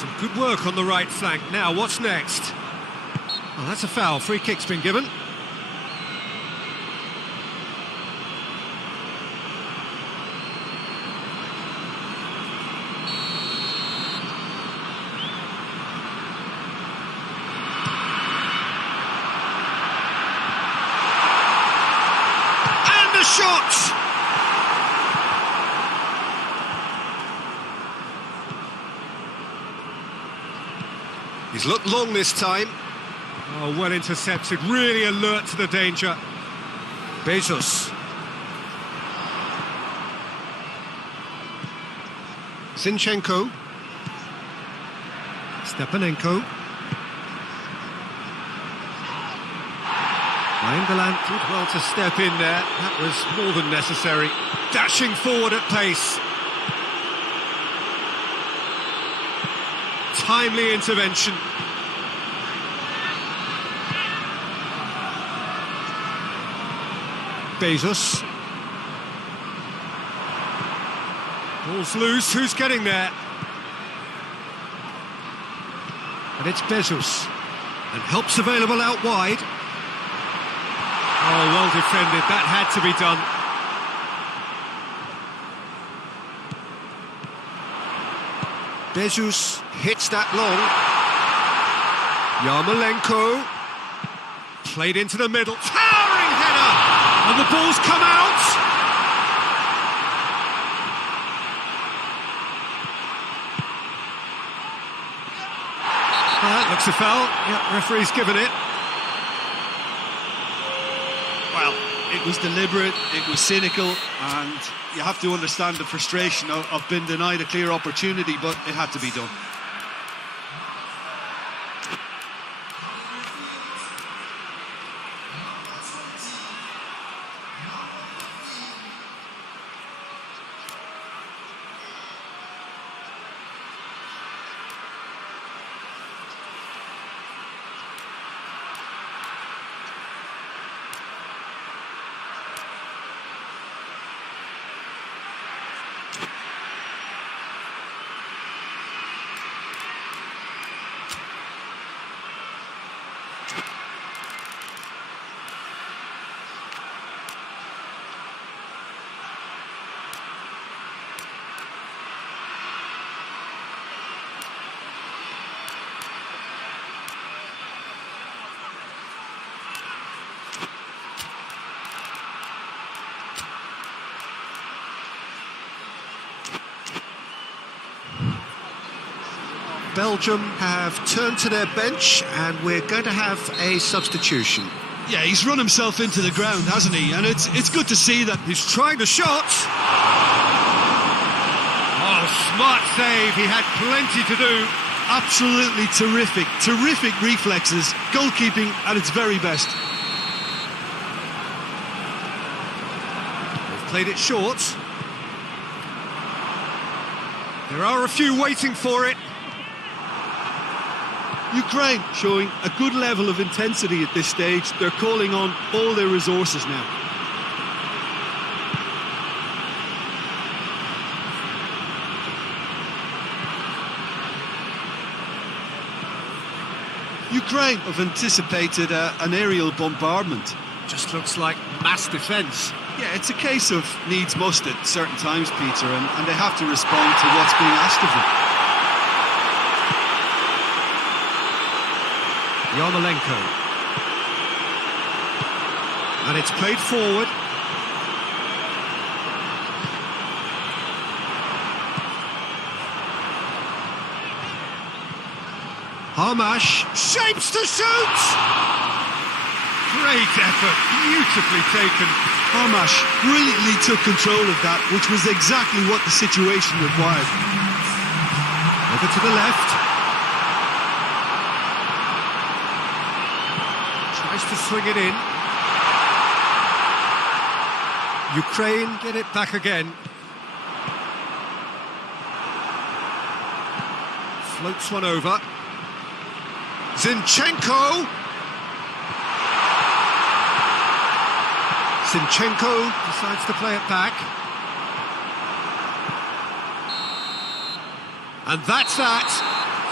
Some good work on the right flank. Now, what's next? Oh, that's a foul. Free kick's been given. And the shot! He's looked long this time. Oh, well intercepted, really alert to the danger. Bezos. Zinchenko. Stepanenko. Nainggolan did well to step in there. That was more than necessary. Dashing forward at pace. Timely intervention. Bezos. Ball's loose, who's getting there? And it's Bezos. And help's available out wide. Oh, well defended, that had to be done. Bezos hits that long. Yarmolenko. Played into the middle. Towering header! And the ball's come out! That looks a foul. Yeah, referee's given it. Well, it was deliberate, it was cynical, and you have to understand the frustration of being denied a clear opportunity, but it had to be done. Belgium have turned to their bench and we're going to have a substitution. Yeah, he's run himself into the ground, hasn't he? And it's good to see that. He's trying the shot. Oh, smart save. He had plenty to do. Absolutely terrific reflexes. Goalkeeping at its very best. They've played it short. There are a few waiting for it. Ukraine showing a good level of intensity at this stage. They're calling on all their resources now. Ukraine have anticipated an aerial bombardment. Just looks like mass defence. Yeah, it's a case of needs must at certain times, Peter, and they have to respond to what's being asked of them. Yarmolenko. And it's played forward. Hamash shapes to shoot! Great effort, beautifully taken. Hamash brilliantly took control of that, which was exactly what the situation required. Over to the left. Tries to swing it in. Ukraine get it back again. Floats one over. Zinchenko! Zinchenko decides to play it back. And that's that.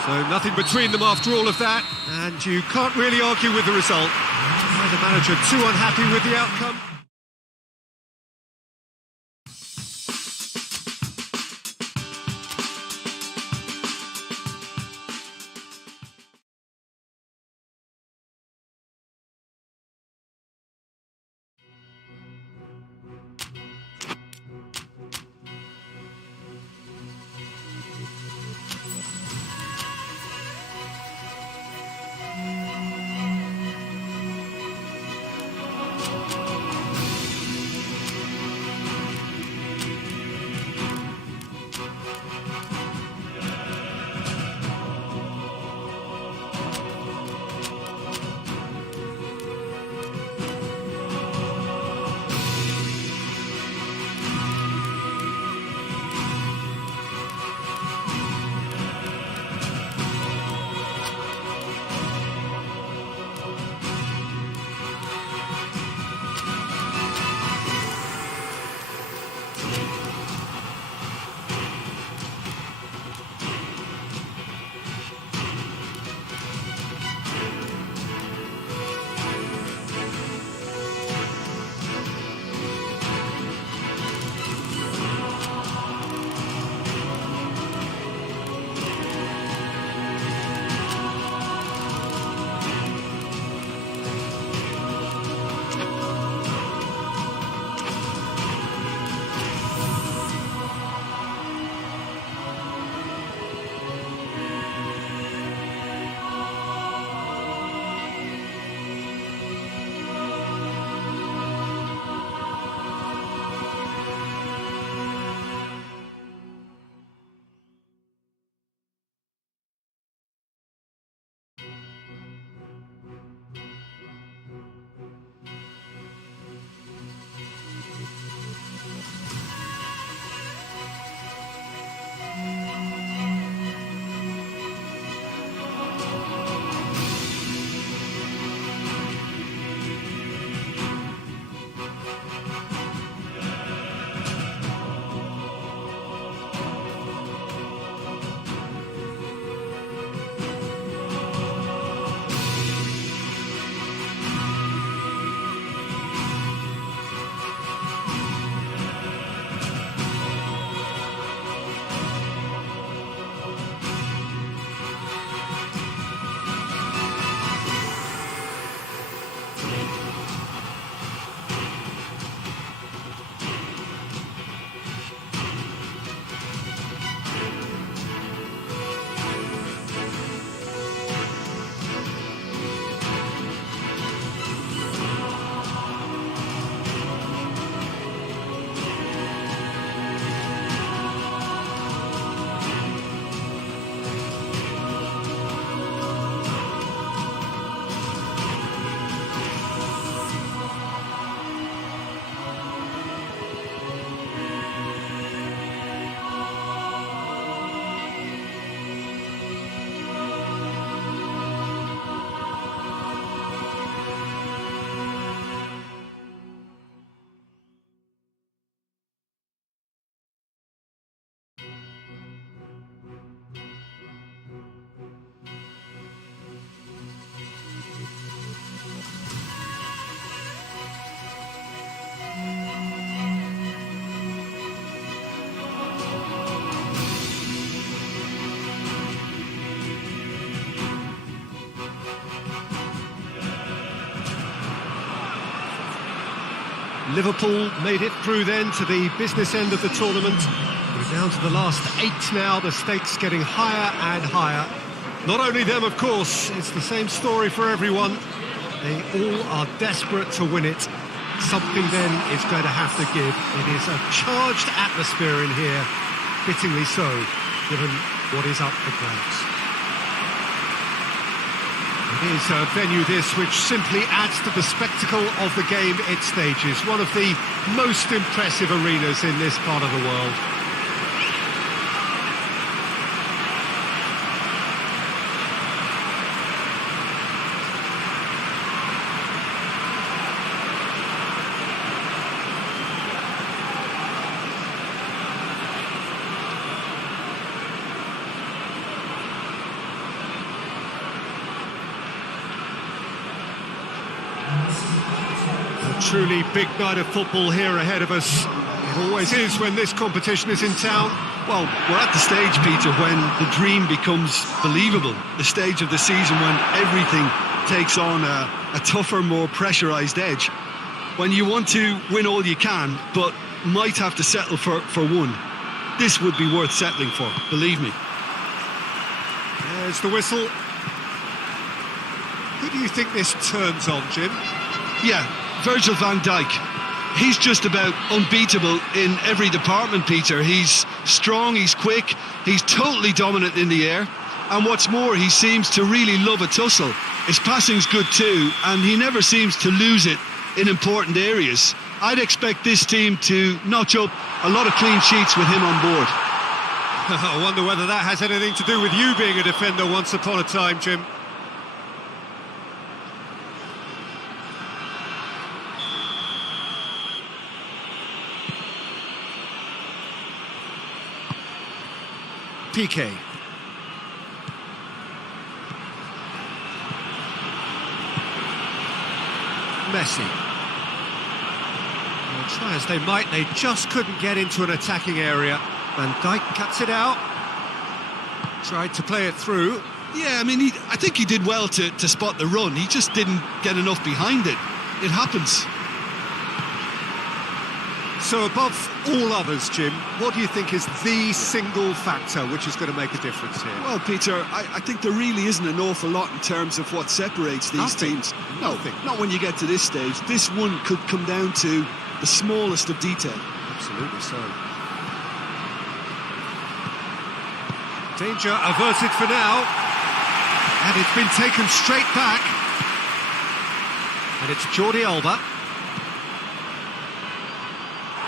So nothing between them after all of that, and you can't really argue with the result. Neither manager too unhappy with the outcome. Liverpool made it through then to the business end of the tournament. We're down to the last 8 now, the stakes getting higher and higher. Not only them, of course, it's the same story for everyone. They all are desperate to win it. Something then is going to have to give. It is a charged atmosphere in here, fittingly so, given what is up for grabs. It is a venue this which simply adds to the spectacle of the game it stages. One of the most impressive arenas in this part of the world. Truly big night of football here ahead of us. It always is when this competition is in town. Well, we're at the stage, Peter, when the dream becomes believable. The stage of the season when everything takes on a tougher, more pressurised edge. When you want to win all you can, but might have to settle for one. This would be worth settling for, believe me. There's the whistle. Who do you think this turns on, Jim? Yeah, Virgil van Dijk. He's just about unbeatable in every department, Peter. He's strong, he's quick, he's totally dominant in the air. And what's more, he seems to really love a tussle. His passing's good too, and he never seems to lose it in important areas. I'd expect this team to notch up a lot of clean sheets with him on board. I wonder whether that has anything to do with you being a defender once upon a time, Jim. PK. Messi. Well, try as they might, they just couldn't get into an attacking area. Van Dijk cuts it out. Tried to play it through. Yeah, I mean, I think he did well to spot the run. He just didn't get enough behind it. It happens. So above all others, Jim, what do you think is the single factor which is going to make a difference here? Well, Peter, I think there really isn't an awful lot in terms of what separates these teams. No, not when you get to this stage. This one could come down to the smallest of detail. Absolutely so. Danger averted for now. And it's been taken straight back. And it's Jordi Alba.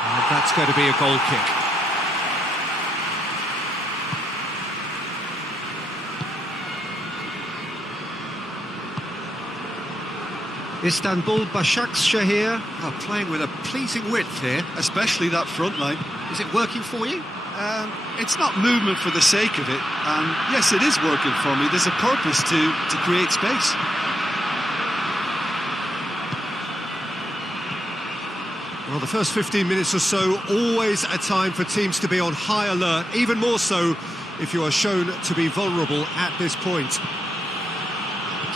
And that's going to be a goal kick. Istanbul Başakşehir are playing with a pleasing width here. Especially that front line. Is it working for you? It's not movement for the sake of it. And yes, it is working for me. There's a purpose to create space. Well, the first 15 minutes or so, always a time for teams to be on high alert, even more so if you are shown to be vulnerable at this point.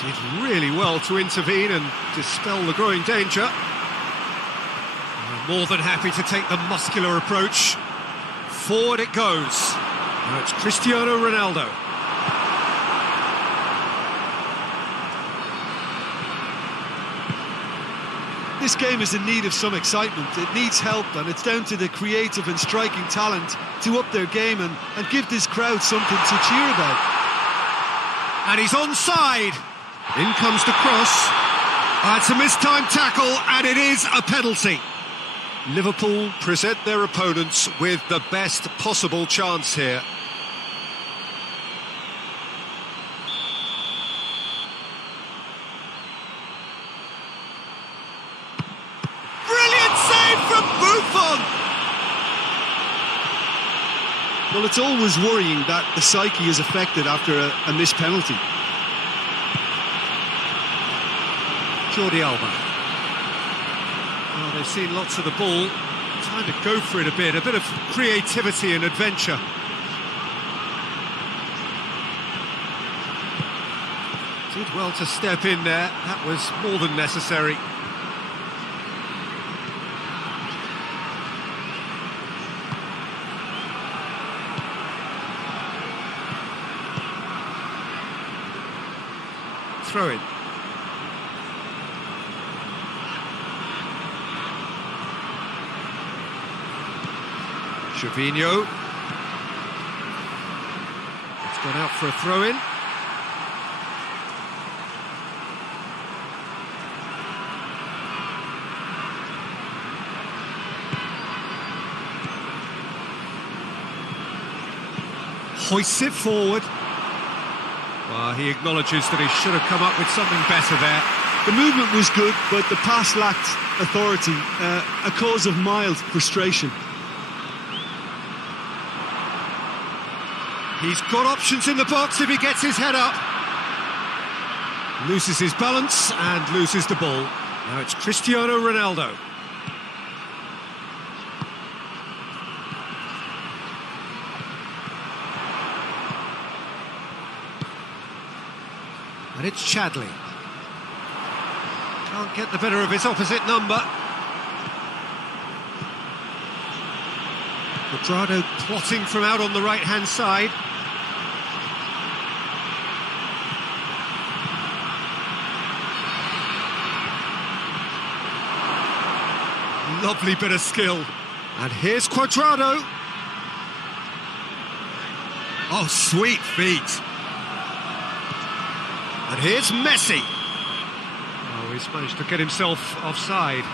Did really well to intervene and dispel the growing danger. More than happy to take the muscular approach. Forward it goes. Now it's Cristiano Ronaldo. This game is in need of some excitement. It needs help, and it's down to the creative and striking talent to up their game and give this crowd something to cheer about. And he's onside. In comes the cross. It's a mistimed tackle, and it is a penalty. Liverpool present their opponents with the best possible chance here. Brilliant save from Buffon! Well, it's always worrying that the psyche is affected after a missed penalty. Jordi Alba. Oh, they've seen lots of the ball. Time to go for it a bit of creativity and adventure. Did well to step in there. That was more than necessary. Throw in. Gervinho. It's gone out for a throw-in. Hoists it forward. Well, he acknowledges that he should have come up with something better there. The movement was good, but the pass lacked authority, a cause of mild frustration. He's got options in the box if he gets his head up. Loses his balance and loses the ball. Now it's Cristiano Ronaldo. And it's Chadley. Can't get the better of his opposite number. Quadrado plotting from out on the right-hand side. Lovely bit of skill. And here's Quadrado. Oh, sweet feet. And here's Messi. Oh, he's managed to get himself offside.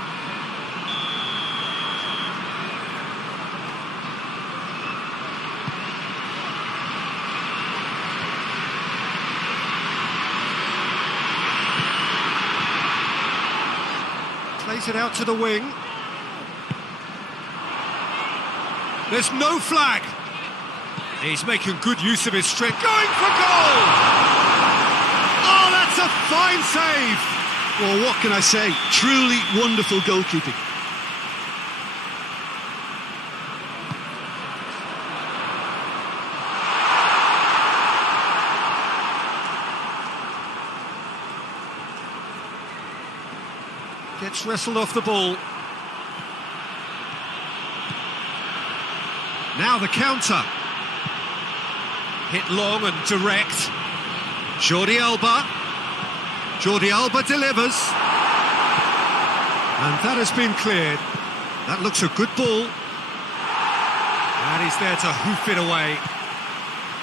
Plays it out to the wing. There's no flag. He's making good use of his strength. Going for goal! Oh, that's a fine save! Well, what can I say? Truly wonderful goalkeeping. Gets wrestled off the ball. Now the counter. Hit long and direct. Jordi Alba. Jordi Alba delivers. And that has been cleared. That looks a good ball. And he's there to hoof it away.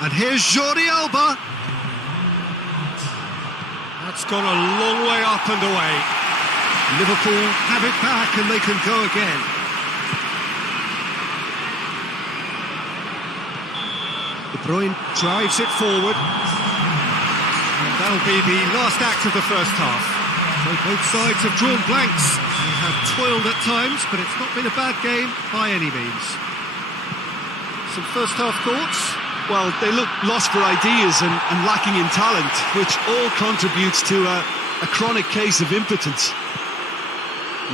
And here's Jordi Alba. That's gone a long way up and away. Liverpool have it back and they can go again. De Bruyne drives it forward. And that'll be the last act of the first half. So both sides have drawn blanks. They have toiled at times, but it's not been a bad game by any means. Some first half thoughts? Well, they look lost for ideas and lacking in talent, which all contributes to a chronic case of impotence.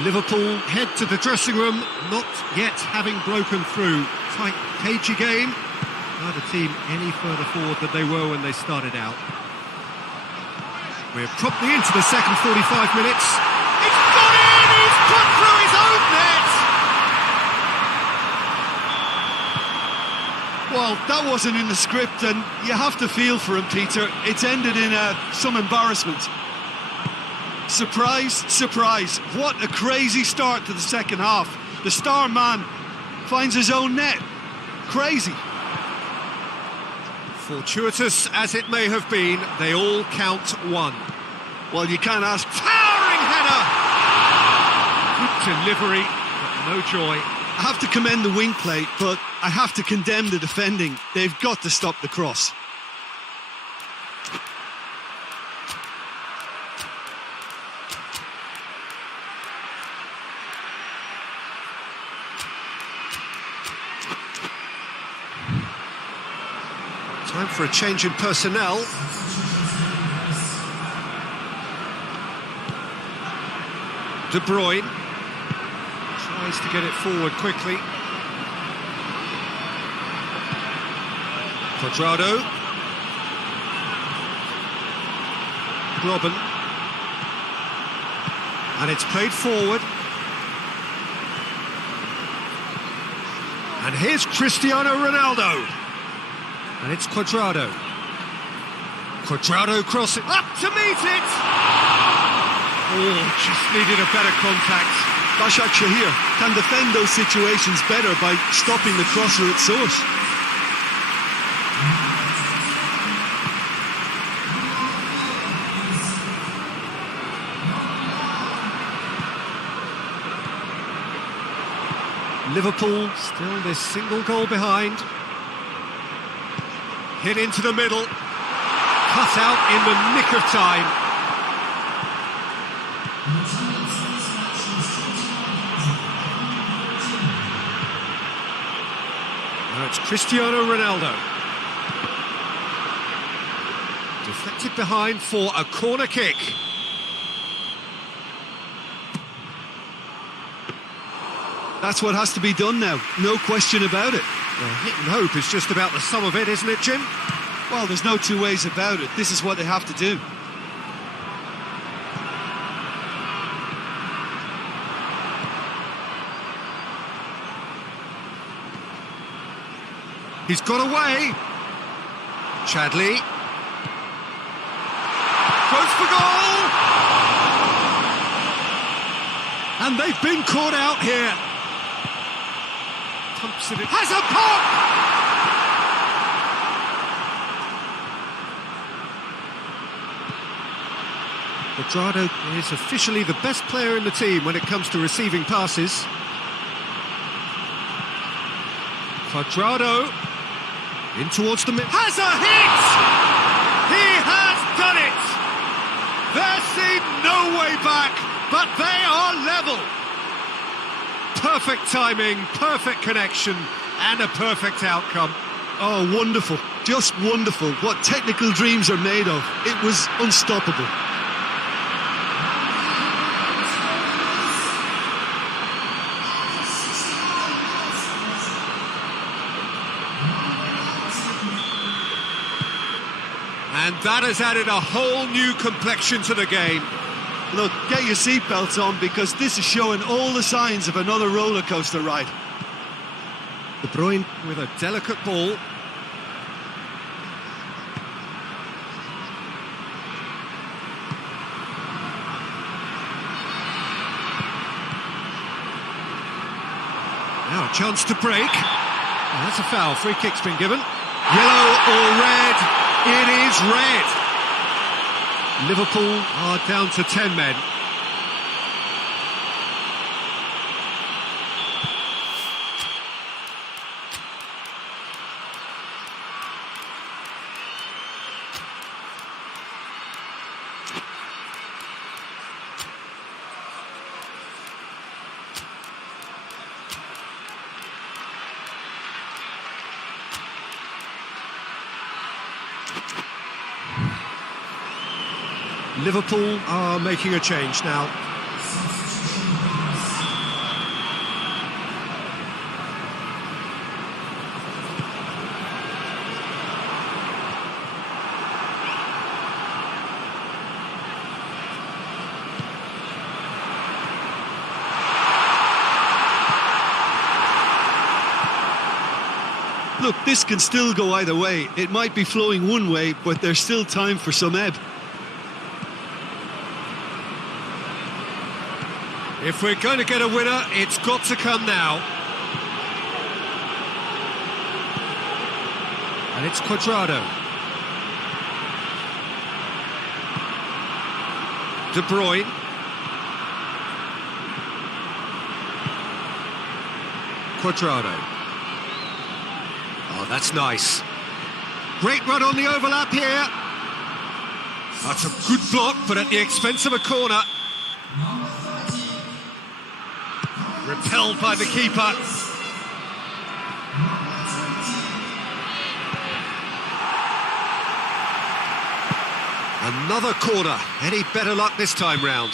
Liverpool head to the dressing room, not yet having broken through. Tight, cagey game. Neither team any further forward than they were when they started out. We're promptly into the second 45 minutes. It's gone in! He's put through his own net! Well, that wasn't in the script, and you have to feel for him, Peter. It's ended in some embarrassment. Surprise, surprise. What a crazy start to the second half. The star man finds his own net. Crazy. Fortuitous as it may have been, they all count one. Well, you can't ask. Towering header! Good delivery, but no joy. I have to commend the wing play, but I have to condemn the defending. They've got to stop the cross. Time for a change in personnel. De Bruyne tries to get it forward quickly. Quadrado. Robin. And it's played forward. And here's Cristiano Ronaldo. And it's Quadrado. Quadrado crossing up to meet it! Oh, just needed a better contact. Bashak Shahir can defend those situations better by stopping the crosser at source. Liverpool still this single goal behind. Hit into the middle. Cut out in the nick of time. Now it's Cristiano Ronaldo. Deflected behind for a corner kick. That's what has to be done now, no question about it. Well, hit and hope is just about the sum of it, isn't it, Jim? Well, there's no two ways about it. This is what they have to do. He's got away. Chadley. Goes for goal! And they've been caught out here. Thompson has a pop! Quadrado is officially the best player in the team when it comes to receiving passes. Quadrado in towards the middle. Has a hit! He has done it! There seemed no way back, but they are level. Perfect timing, perfect connection, and a perfect outcome. Oh, wonderful. Just wonderful. What technical dreams are made of. It was unstoppable. And that has added a whole new complexion to the game. Look, get your seatbelts on because this is showing all the signs of another roller coaster ride. De Bruyne with a delicate ball. Now a chance to break. Oh, that's a foul. Free kick's been given. Yellow or red? It is red. Liverpool are down to 10 men. Liverpool are making a change now. Look, this can still go either way. It might be flowing one way, but there's still time for some ebb. If we're going to get a winner, it's got to come now. And it's Quadrado. De Bruyne. Quadrado. Oh, that's nice. Great run on the overlap here. That's a good block, but at the expense of a corner. Repelled by the keeper. Another corner. Any better luck this time round?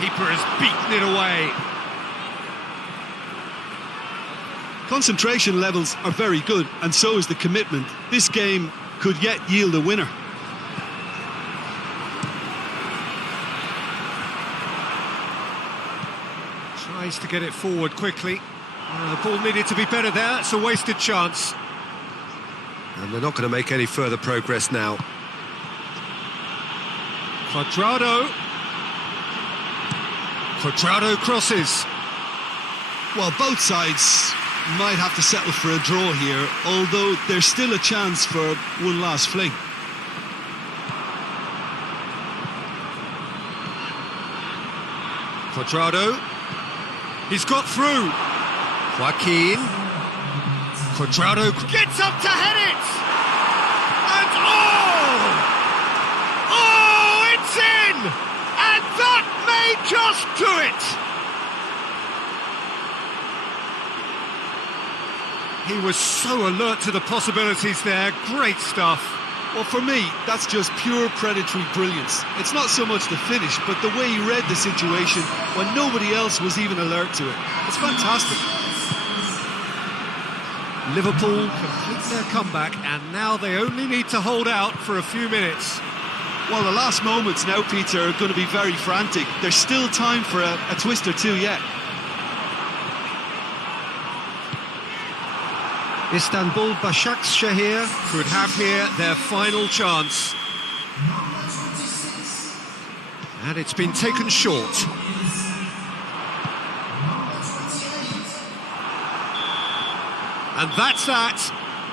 Keeper has beaten it away. Concentration levels are very good, and so is the commitment. This game could yet yield a winner. Tries to get it forward quickly. The ball needed to be better there. It's a wasted chance. And they're not going to make any further progress now. Quadrado. Quadrado crosses. Well, both sides might have to settle for a draw here, although there's still a chance for one last fling. Quadrado. He's got through. Joaquin. Quadrado gets up to head it! And oh! Oh, it's in! That may just do it! He was so alert to the possibilities there. Great stuff. Well, for me, that's just pure predatory brilliance. It's not so much the finish, but the way he read the situation when nobody else was even alert to it. It's fantastic. Liverpool complete their comeback, and now they only need to hold out for a few minutes. Well, the last moments now, Peter, are going to be very frantic. There's still time for a twist or two yet. Istanbul Başakşehir could have here their final chance. And it's been taken short. And that's that.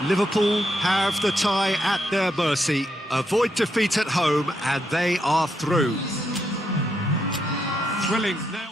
Liverpool have the tie at their mercy. Avoid defeat at home, and they are through. Thrilling now.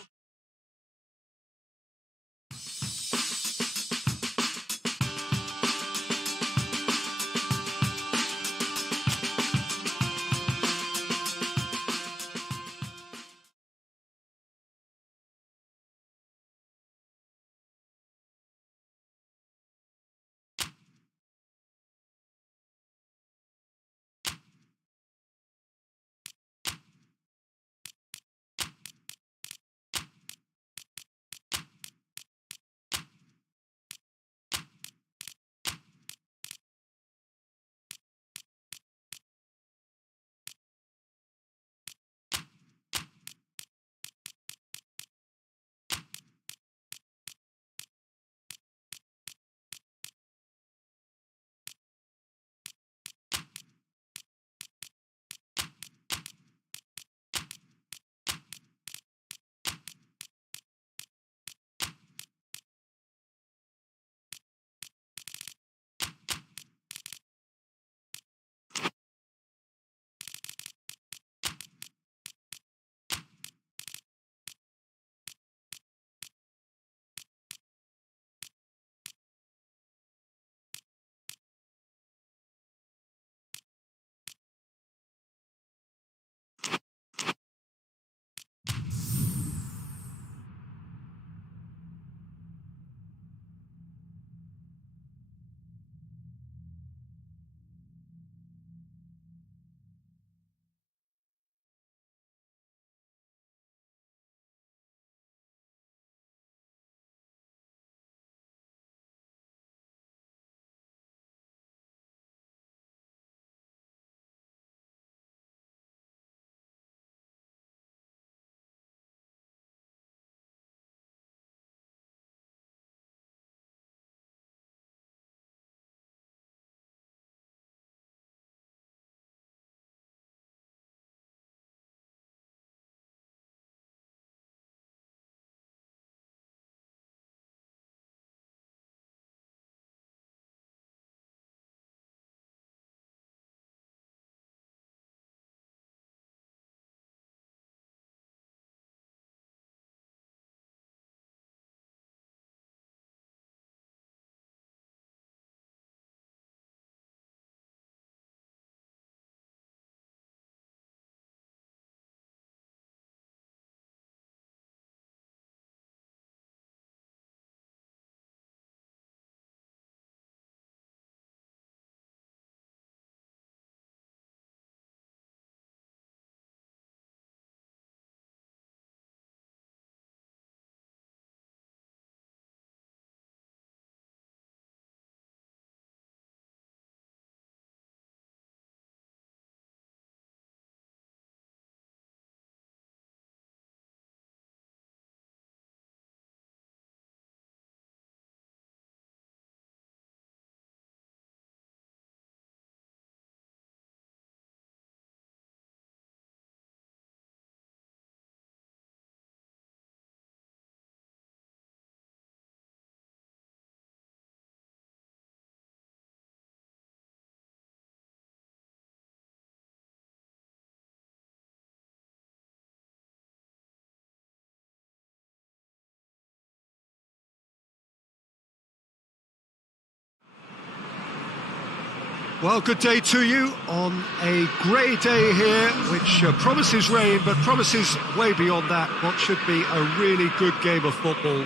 Well, good day to you on a grey day here, which promises rain, but promises way beyond that what should be a really good game of football.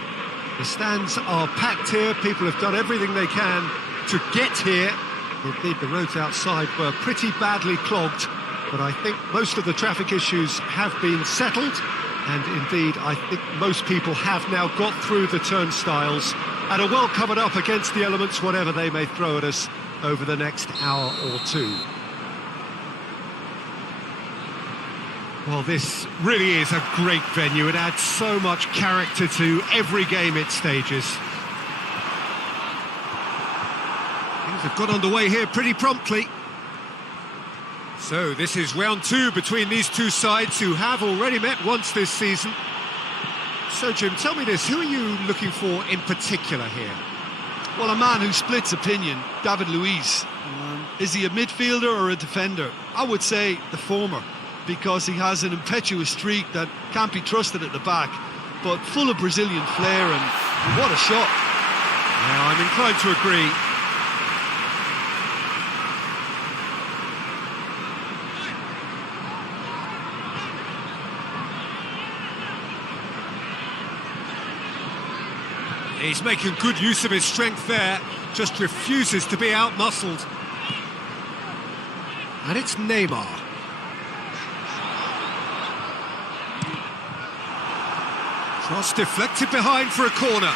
The stands are packed here, people have done everything they can to get here. Indeed, the roads outside were pretty badly clogged, but I think most of the traffic issues have been settled, and indeed, I think most people have now got through the turnstiles and are well covered up against the elements, whatever they may throw at us over the next hour or two. Well, this really is a great venue. It adds so much character to every game it stages. Things have got underway here pretty promptly. So this is round two between these two sides who have already met once this season. So Jim, tell me this, who are you looking for in particular here? Well, a man who splits opinion, David Luiz. Is he a midfielder or a defender? I would say the former, because he has an impetuous streak that can't be trusted at the back, but full of Brazilian flair, and what a shot. Yeah, I'm inclined to agree. He's making good use of his strength there, just refuses to be out-muscled. And it's Neymar. Cross deflected behind for a corner.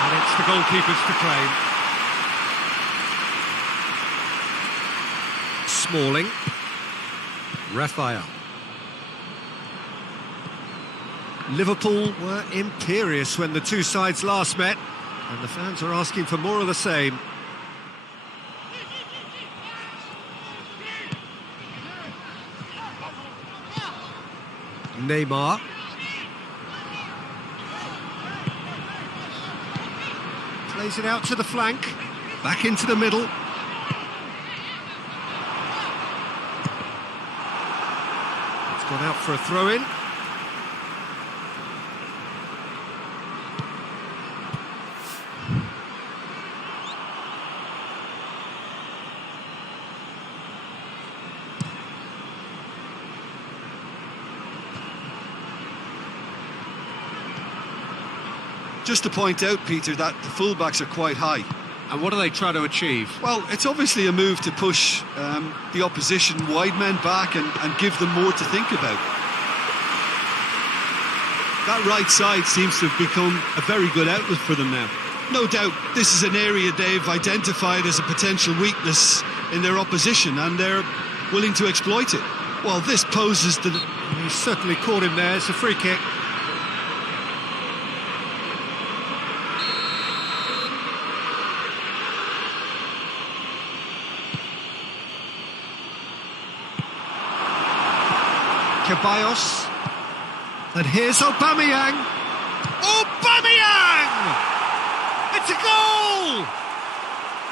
And it's the goalkeeper's to claim. Smalling. Raphael. Liverpool were imperious when the two sides last met, and the fans are asking for more of the same. Neymar. Plays it out to the flank, back into the middle. Gone out for a throw-in. Just to point out, Peter, that the fullbacks are quite high. And what are they trying to achieve? Well, it's obviously a move to push the opposition wide men back and give them more to think about. That right side seems to have become a very good outlet for them now. No doubt this is an area they've identified as a potential weakness in their opposition, and they're willing to exploit it. Well, this poses the... He certainly caught him there. It's a free kick. Ceballos, and here's Aubameyang. Aubameyang! It's a goal!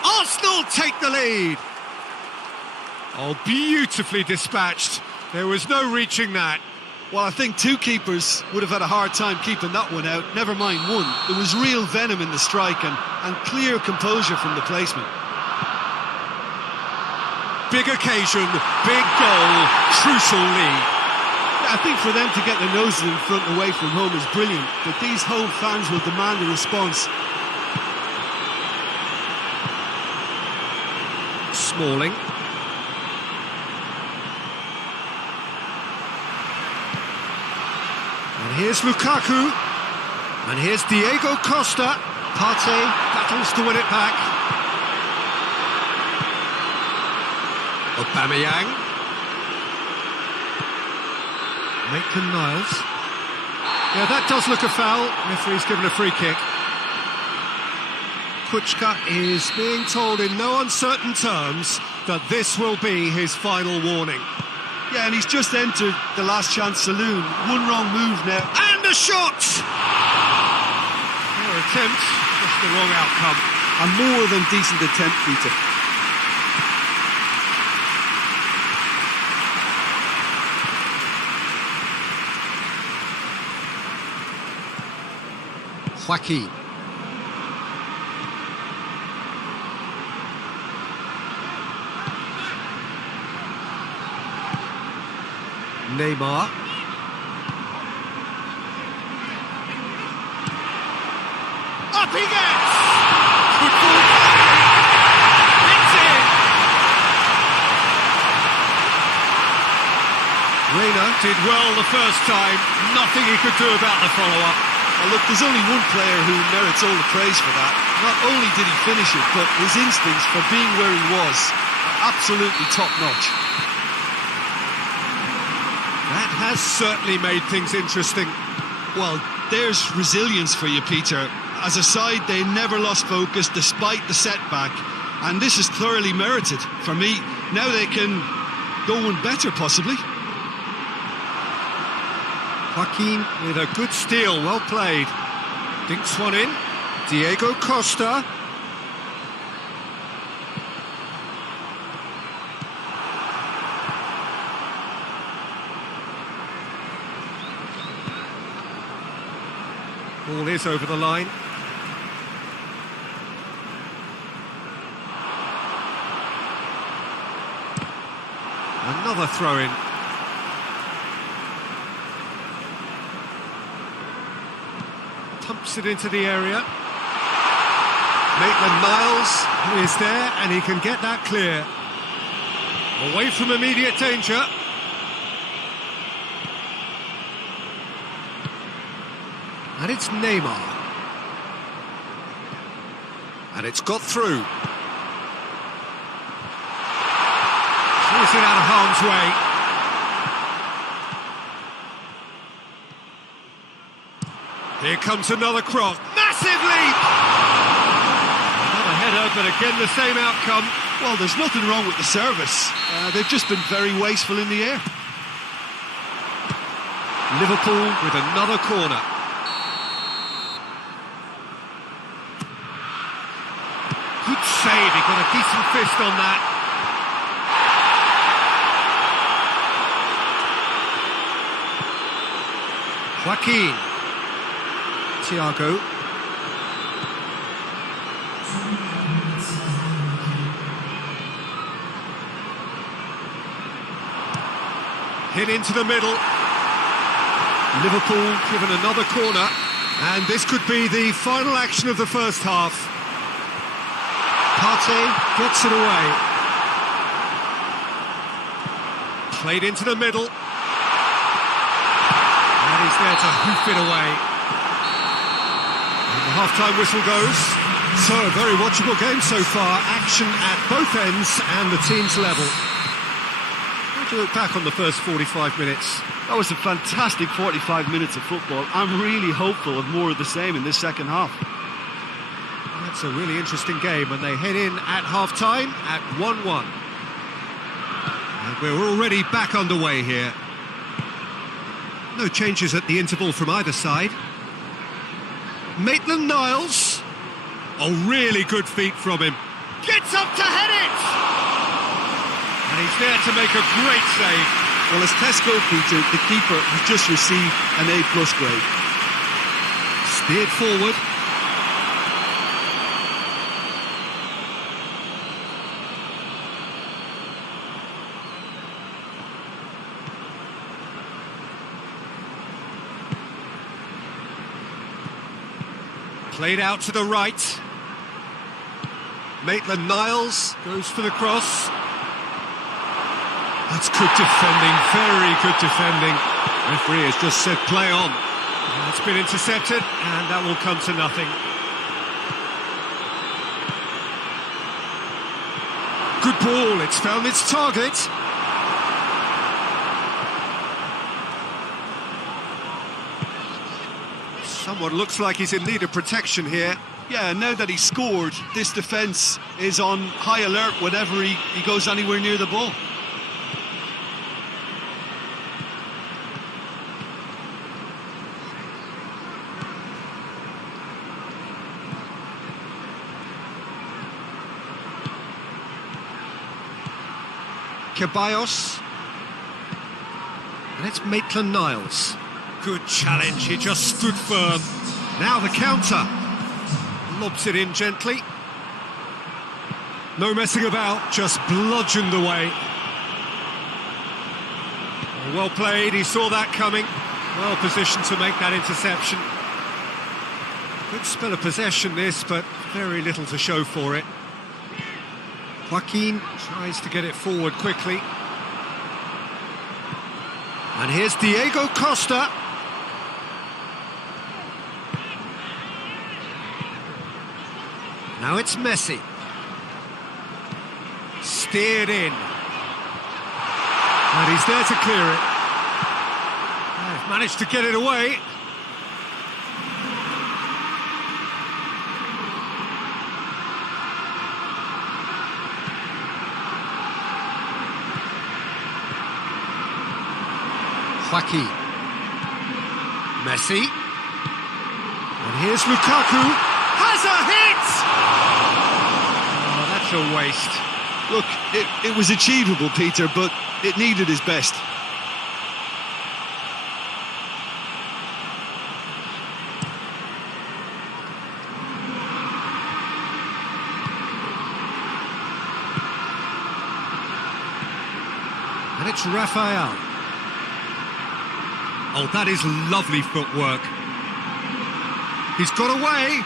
Arsenal take the lead. Oh, beautifully dispatched. There was no reaching that. Well, I think two keepers would have had a hard time keeping that one out, never mind one. There was real venom in the strike and clear composure from the placement. Big occasion, big goal, crucial lead. I think for them to get their noses in front away from home is brilliant, but these home fans will demand a response. Smalling. And here's Lukaku. And here's Diego Costa. Partey battles to win it back. Aubameyang. Maitland-Niles. Yeah, that does look a foul. Referee's given a free kick. Kuchka is being told in no uncertain terms that this will be his final warning. Yeah, and he's just entered the last chance saloon. One wrong move now. And a shot! Fair attempt, just the wrong outcome. A more than decent attempt, Peter. Joaquin. Neymar. Up he gets! Good ball. It's in! Reina did well the first time. Nothing he could do about the follow-up. Well, look, there's only one player who merits all the praise for that. Not only did he finish it, but his instincts for being where he was are absolutely top-notch. That has certainly made things interesting. Well, there's resilience for you, Peter. As a side, they never lost focus despite the setback, and this is thoroughly merited. For me, now they can go one better, possibly. Joaquin with a good steal, well played. Dinks one in. Diego Costa. Ball is over the line. Another throw-in. Pumps it into the area. Maitland-Niles, who is there, and he can get that clear. Away from immediate danger. And it's Neymar. And it's got through. Clears it out of harm's way. Here comes another cross. Massive leap! Another header, but again the same outcome. Well, there's nothing wrong with the service. They've just been very wasteful in the air. Liverpool with another corner. Good save, he got a decent fist on that. Joaquin. Thiago. Hit into the middle. Liverpool given another corner, and this could be the final action of the first half. Partey gets it away. Played into the middle. And he's there to hoof it away. And the half-time whistle goes. So, a very watchable game so far. Action at both ends and the team's level. How do you look back on the first 45 minutes? That was a fantastic 45 minutes of football. I'm really hopeful of more of the same in this second half. That's a really interesting game, and they head in at half-time at 1-1. And we're already back underway here. No changes at the interval from either side. Maitland-Niles. Oh, really good feet from him. Gets up to head it! And he's there to make a great save. Well, as Tesco, Peter, the keeper has just received an A+ grade. Steered forward. Played out to the right. Maitland-Niles goes for the cross. That's good defending, very good defending. Referee has just said play on. It's been intercepted, and that will come to nothing. Good ball, it's found its target. Someone looks like he's in need of protection here. Yeah, now that he's scored, this defence is on high alert whenever he goes anywhere near the ball. Ceballos. And it's Maitland-Niles. Good challenge, he just stood firm. Now the counter. Lobs it in gently. No messing about, just bludgeoned away. Well played, he saw that coming. Well positioned to make that interception. Good spell of possession this, but very little to show for it. Joaquin tries to get it forward quickly. And here's Diego Costa. Now it's Messi. Steered in. And he's there to clear it. They've managed to get it away. Joaquin. Messi. And here's Lukaku. Has a hit! Oh, that's a waste. Look, it was achievable, Peter, but it needed his best. And it's Rafael. Oh, that is lovely footwork. He's got away.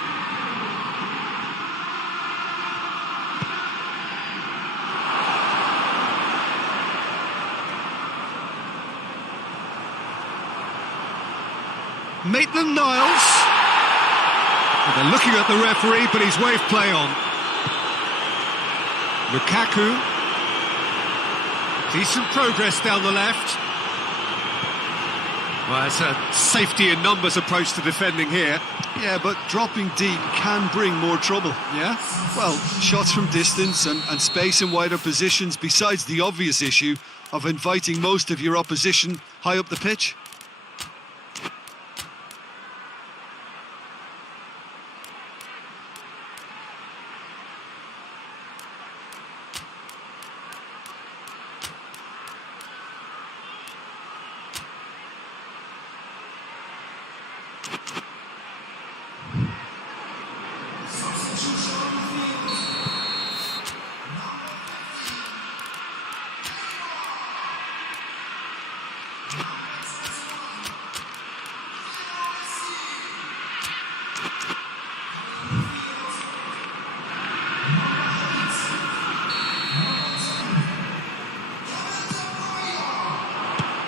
Maitland-Niles. Well, they're looking at the referee, but he's waved play on. Lukaku. Decent progress down the left. Well, it's a safety in numbers approach to defending here. Yeah, but dropping deep can bring more trouble. Yeah? Well, shots from distance and space in wider positions, besides the obvious issue of inviting most of your opposition high up the pitch.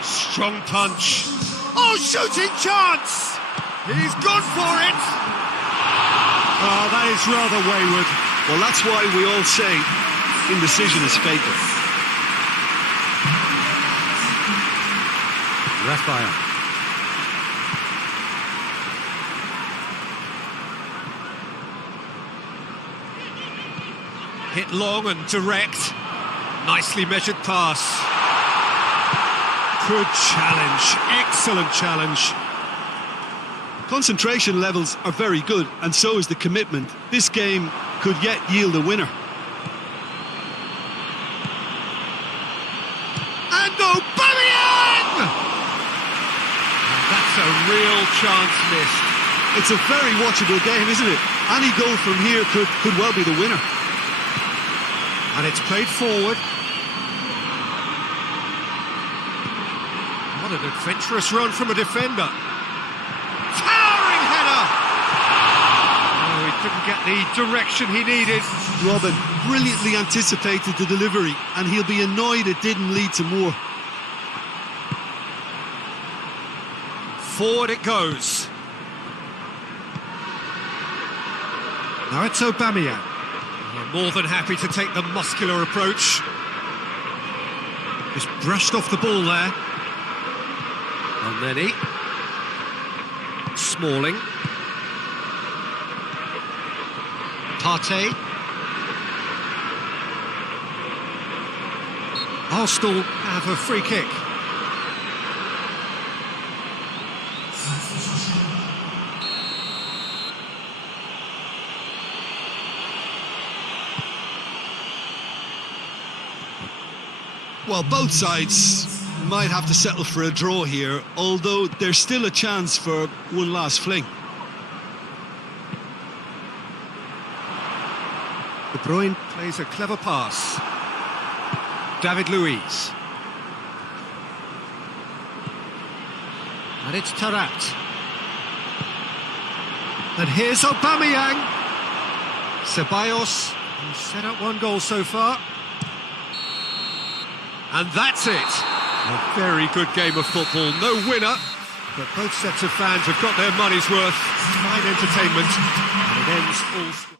Strong punch. Oh, shooting chance! He's gone for it! Oh, that is rather wayward. Well, that's why we all say indecision is fatal. Rafael. Hit long and direct. Nicely measured pass. Good challenge, excellent challenge. Concentration levels are very good, and so is the commitment. This game could yet yield a winner. And Aubameyang! That's a real chance missed. It's a very watchable game, isn't it? Any goal from here could well be the winner. And it's played forward. What an adventurous run from a defender. Towering header! Oh, he couldn't get the direction he needed. Robin brilliantly anticipated the delivery, and he'll be annoyed it didn't lead to more. Forward it goes. Now it's Aubameyang. More than happy to take the muscular approach. Just brushed off the ball there. Elneny. Smalling. Partey. Arsenal have a free kick. Well, both sides might have to settle for a draw here, although there's still a chance for one last fling. De Bruyne plays a clever pass. David Luiz. And it's Tarat. And here's Aubameyang. Ceballos, who's set up one goal so far. And that's it. A very good game of football. No winner, but both sets of fans have got their money's worth. Fine entertainment. And it ends all...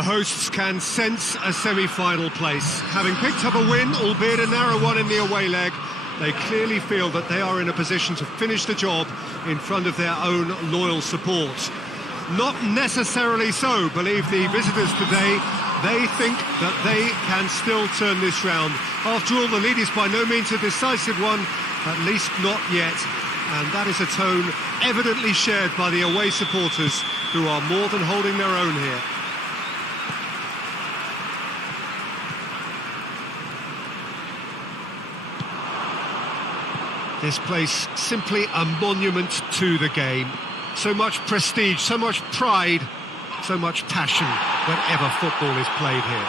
The hosts can sense a semi-final place. Having picked up a win, albeit a narrow one in the away leg, they clearly feel that they are in a position to finish the job in front of their own loyal support. Not necessarily so, believe the visitors today. They think that they can still turn this round. After all, the lead is by no means a decisive one, at least not yet. And that is a tone evidently shared by the away supporters, who are more than holding their own here. This place simply a monument to the game. So much prestige, so much pride, so much passion whenever football is played here.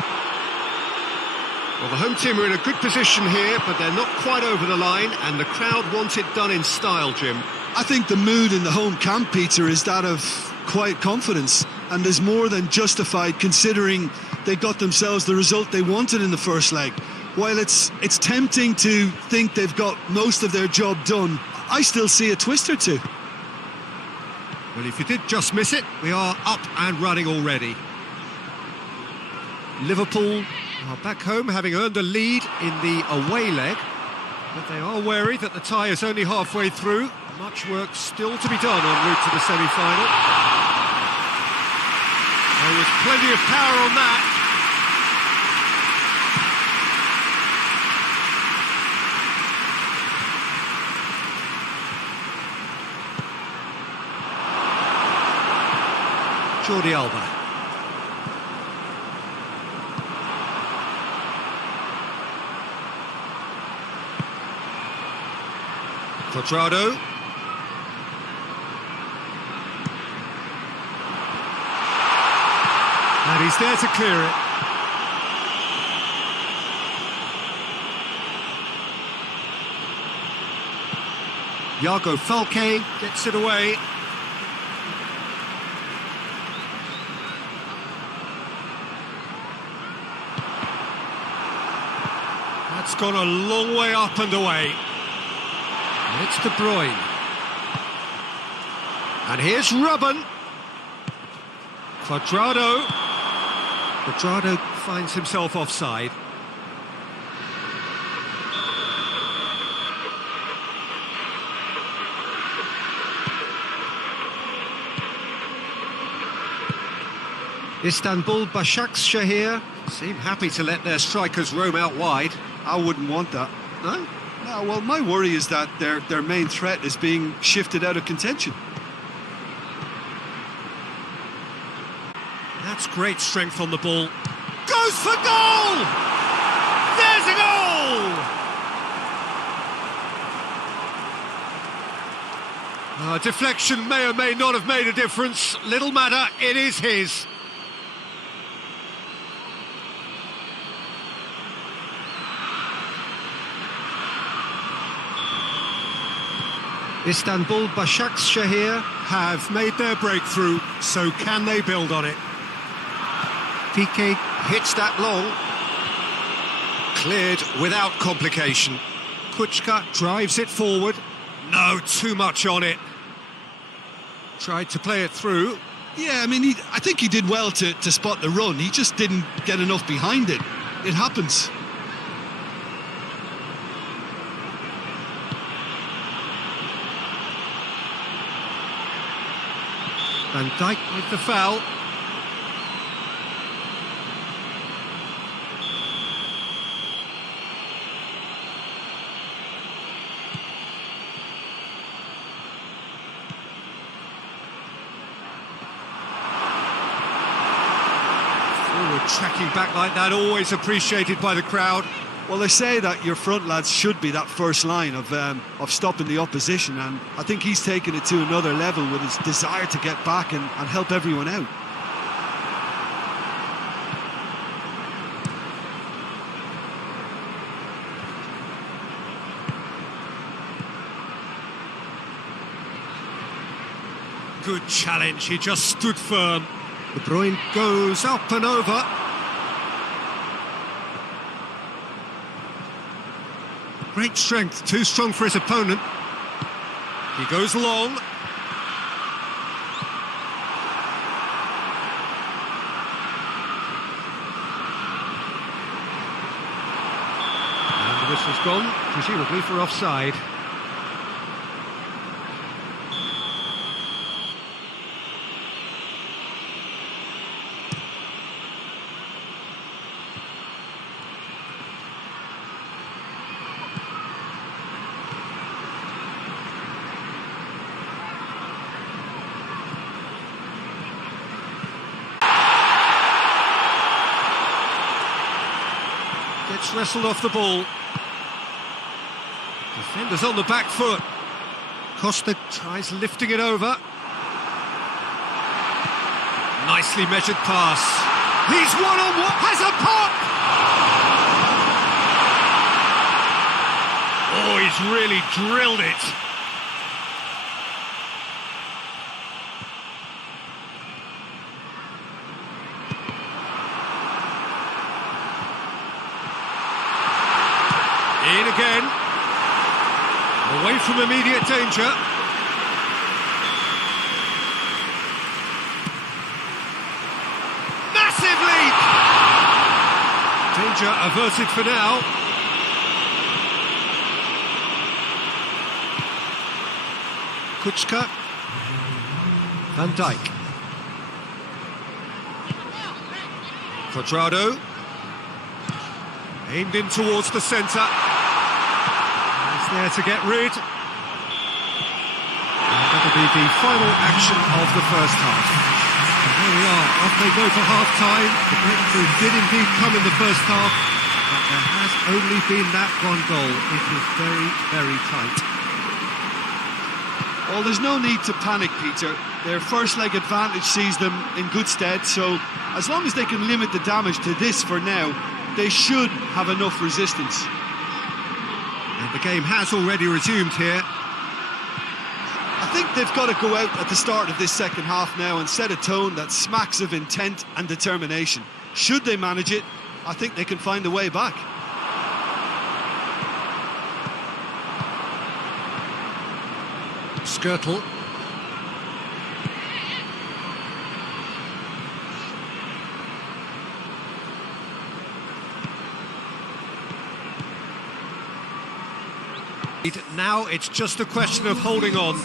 Well, the home team are in a good position here, but they're not quite over the line, and the crowd want it done in style, Jim. I think the mood in the home camp, Peter, is that of quiet confidence, and is more than justified considering they got themselves the result they wanted in the first leg. While it's tempting to think they've got most of their job done, I still see a twist or two. Well, if you did just miss it, we are up and running already. Liverpool are back home, having earned a lead in the away leg, but they are wary that the tie is only halfway through. Much work still to be done en route to the semi-final. There was plenty of power on that. Jordi Alba. Quadrado. And he's there to clear it. Iago Falque gets it away. That's gone a long way up and away. And it's De Bruyne. And here's Robben. Quadrado. Quadrado finds himself offside. Istanbul Başakşehir seem happy to let their strikers roam out wide. I wouldn't want that. No? No, well, my worry is that their main threat is being shifted out of contention. That's great strength on the ball. Goes for goal! There's a goal! Deflection may or may not have made a difference. Little matter, it is his. Istanbul Başakşehir have made their breakthrough, so can they build on it? Piqué hits that long. Cleared without complication. Kuchka drives it forward. No, too much on it. Tried to play it through. Yeah, I mean, I think he did well to spot the run. He just didn't get enough behind it. It happens. Van Dijk with the foul. Forward tracking back like that, always appreciated by the crowd. Well, they say that your front lads should be that first line of stopping the opposition, and I think he's taken it to another level with his desire to get back and help everyone out. Good challenge, he just stood firm. De Bruyne goes up and over. Great strength, too strong for his opponent. He goes long. This has gone, presumably for offside. Gets wrestled off the ball. Defenders on the back foot. Costa tries lifting it over. Nicely measured pass. He's one-on-one, has a pop! Oh, he's really drilled it. In again. Away from immediate danger. Massive leap! Danger averted for now. Kuchka. Van Dijk. Quadrado. Aimed in towards the centre. There to get rid. And that'll be the final action of the first half. And there we are, off they go for half-time. The breakthrough did indeed come in the first half, but there has only been that one goal. It is very, very tight. Well, there's no need to panic, Peter. Their first leg advantage sees them in good stead, so as long as they can limit the damage to this for now, they should have enough resistance. And the game has already resumed here. I think they've got to go out at the start of this second half now and set a tone that smacks of intent and determination. Should they manage it, I think they can find a way back. Skirtle. Now it's just a question of holding on.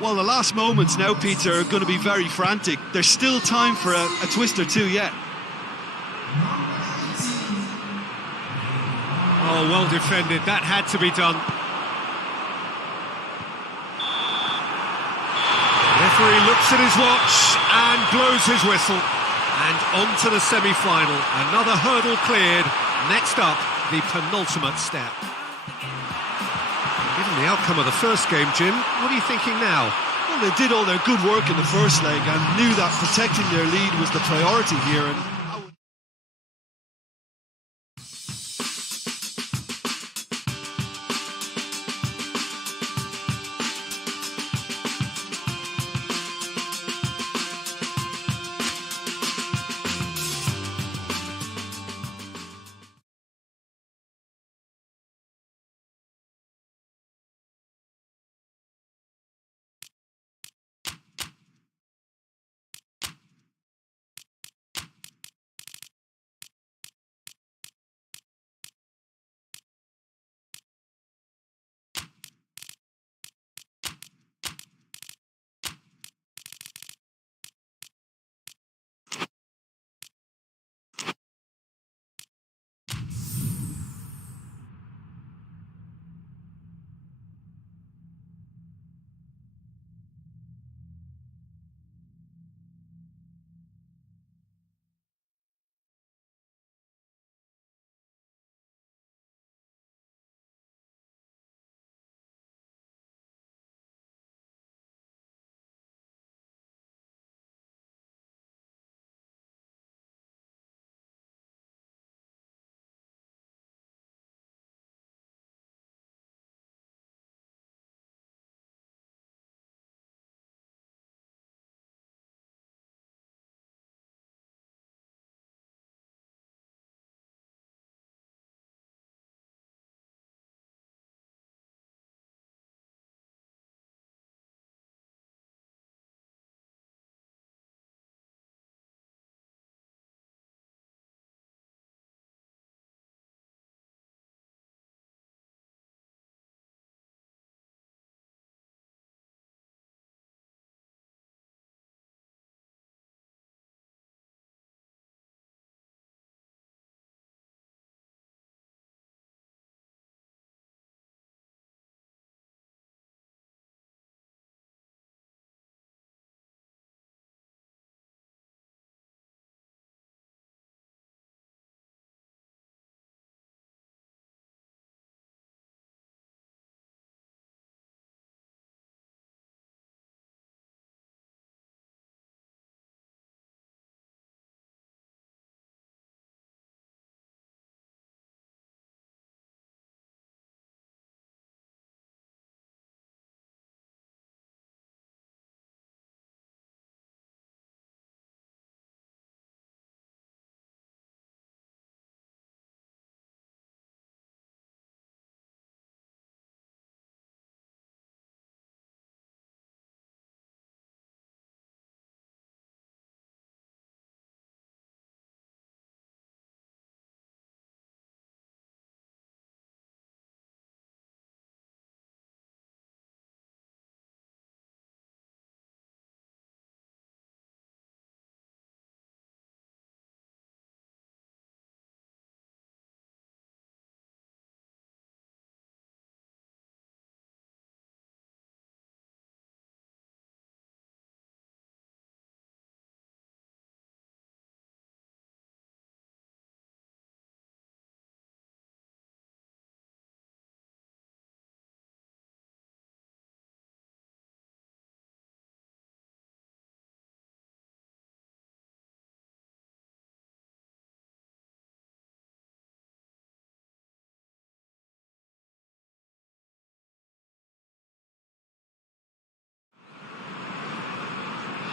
Well, the last moments now, Peter, are going to be very frantic. There's still time for a twist or two yet. Oh, well defended. That had to be done. Referee looks at his watch and blows his whistle. And on to the semi-final. Another hurdle cleared. Next up, the penultimate step. Given the outcome of the first game, Jim, what are you thinking now? Well, they did all their good work in the first leg and knew that protecting their lead was the priority here. And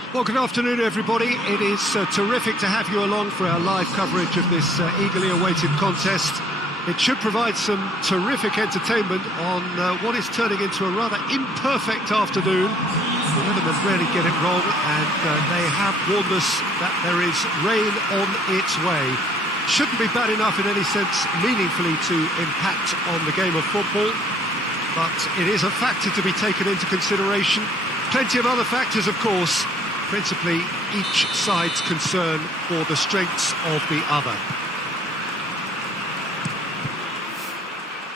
Well, good afternoon, everybody. It is terrific to have you along for our live coverage of this eagerly awaited contest. It should provide some terrific entertainment on what is turning into a rather imperfect afternoon. The weathermen rarely get it wrong, and they have warned us that there is rain on its way. Shouldn't be bad enough in any sense meaningfully to impact on the game of football, but it is a factor to be taken into consideration. Plenty of other factors, of course, principally each side's concern for the strengths of the other.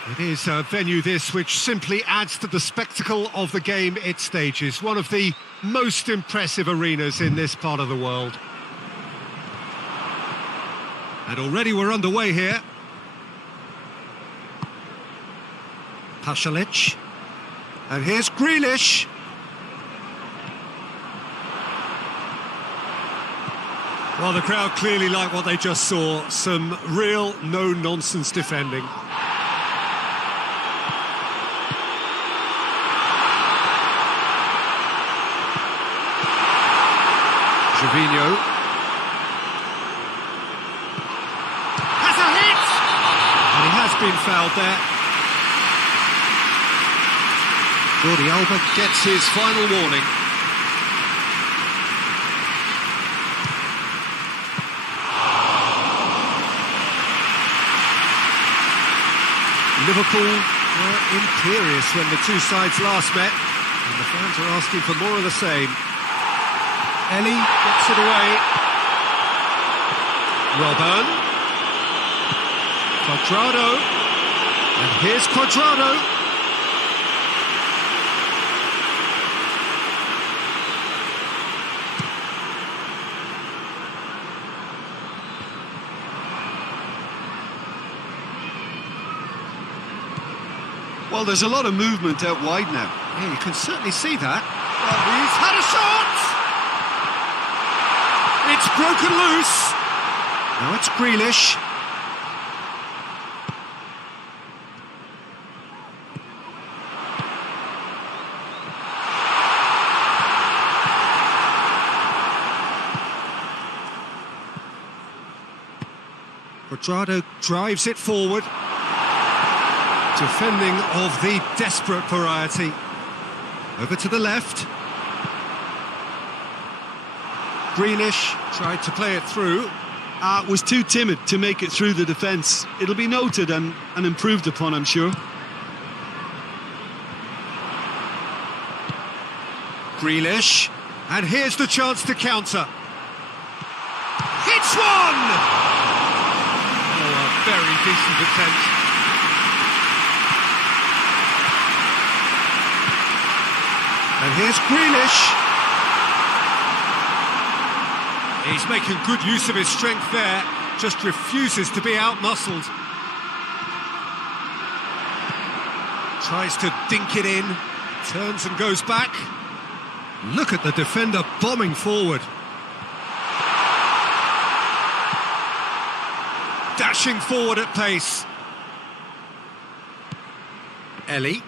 It is a venue, this, which simply adds to the spectacle of the game it stages. One of the most impressive arenas in this part of the world. And already we're underway here. Pasalic. And here's Grealish. Well, the crowd clearly like what they just saw. Some real no-nonsense defending. Gervinho. Has a hit! And he has been fouled there. Jordi Alba gets his final warning. Liverpool were imperious when the two sides last met, and the fans are asking for more of the same. Ellie gets it away. Robben. Cuadrado. And here's Cuadrado. Well, there's a lot of movement out wide now. Yeah, you can certainly see that. Well, he's had a shot! It's broken loose. Now it's Grealish. Cuadrado drives it forward. Defending of the desperate variety. Over to the left. Grealish tried to play it through. Was too timid to make it through the defence. It'll be noted and improved upon, I'm sure. Grealish. And here's the chance to counter. Hits one! Oh, a very decent attempt. And here's Grealish. He's making good use of his strength there, just refuses to be out-muscled. Tries to dink it in, turns and goes back. Look at the defender bombing forward. Dashing forward at pace. Ellie.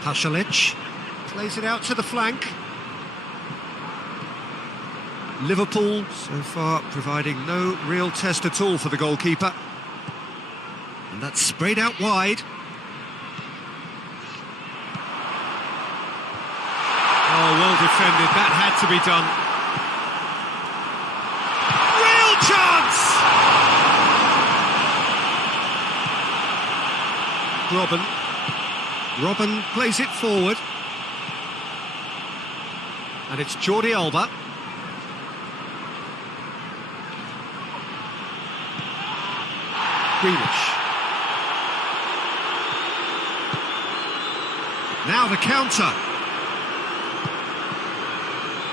Pasalic plays it out to the flank. Liverpool so far providing no real test at all for the goalkeeper. And that's sprayed out wide. Oh, well defended, that had to be done. Real chance! Robben plays it forward. And it's Jordi Alba. Grealish. Now the counter.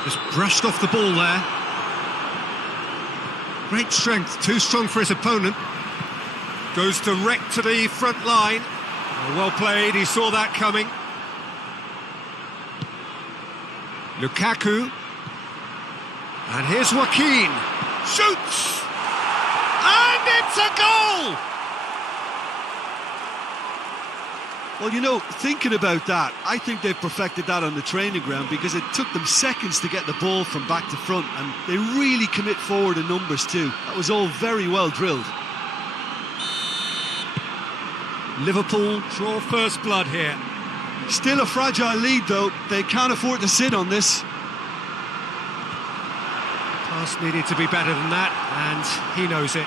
Just brushed off the ball there. Great strength, too strong for his opponent. Goes direct to the front line. Well played, he saw that coming. Lukaku. And here's Joaquin. Shoots! And it's a goal! Well, you know, thinking about that, I think they've perfected that on the training ground, because it took them seconds to get the ball from back to front, and they really commit forward in numbers too. That was all very well drilled. Liverpool draw first blood here. Still a fragile lead though, they can't afford to sit on this. Pass needed to be better than that, and he knows it.